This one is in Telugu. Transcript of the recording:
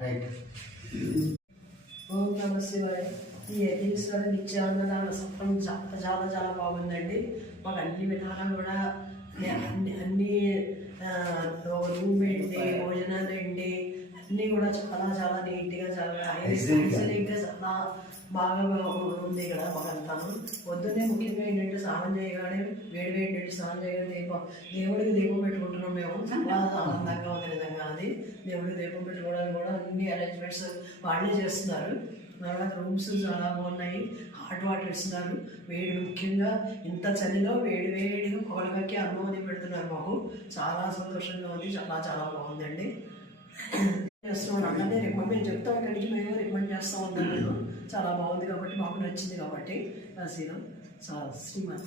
రైట్. ఓం నమ శివాయ. ఈ యతీశ్వర నిత్యాన్నదాన సత్రం చాలా చాలా బాగుందండి. మాకు అన్ని విధాలు కూడా అన్ని రూమ్ ఏంటి, భోజనాలు ఏంటి, అన్నీ కూడా చాలా చాలా నీట్గా చాలా హైజీనిక్గా చాలా బాగా ఉంది ఇక్కడ మాకంతాను. పొద్దున్నే ముఖ్యంగా ఏంటంటే స్నానం చేయగానే వేడి స్నానం చేయగానే దేవుడికి దీపం పెట్టుకుంటున్నాం మేము. చాలా ఆనందంగా ఉంది నిజంగా. అది దేవుడికి దీపం పెట్టుకోవడానికి కూడా అన్ని అరేంజ్మెంట్స్ వాళ్ళే చేస్తున్నారు. తర్వాత రూమ్స్ చాలా బాగున్నాయి. హాట్ వాటర్ ఇస్తున్నారు. వేడి ముఖ్యంగా ఇంత చలిలో వేడిగా కొలకక్కి అన్నం పెడుతున్నారు మాకు. చాలా సంతోషంగా ఉంది. చాలా చాలా బాగుందండి. చేస్తున్నాం అందరినీ రికమెండ్ మేము చెప్తాం. ఇక్కడి నుంచి మేము రికమెండ్ చేస్తూ ఉంటాం. నేను చాలా బాగుంది కాబట్టి మాకు నచ్చింది కాబట్టి రాశీలో శ్రీమతి.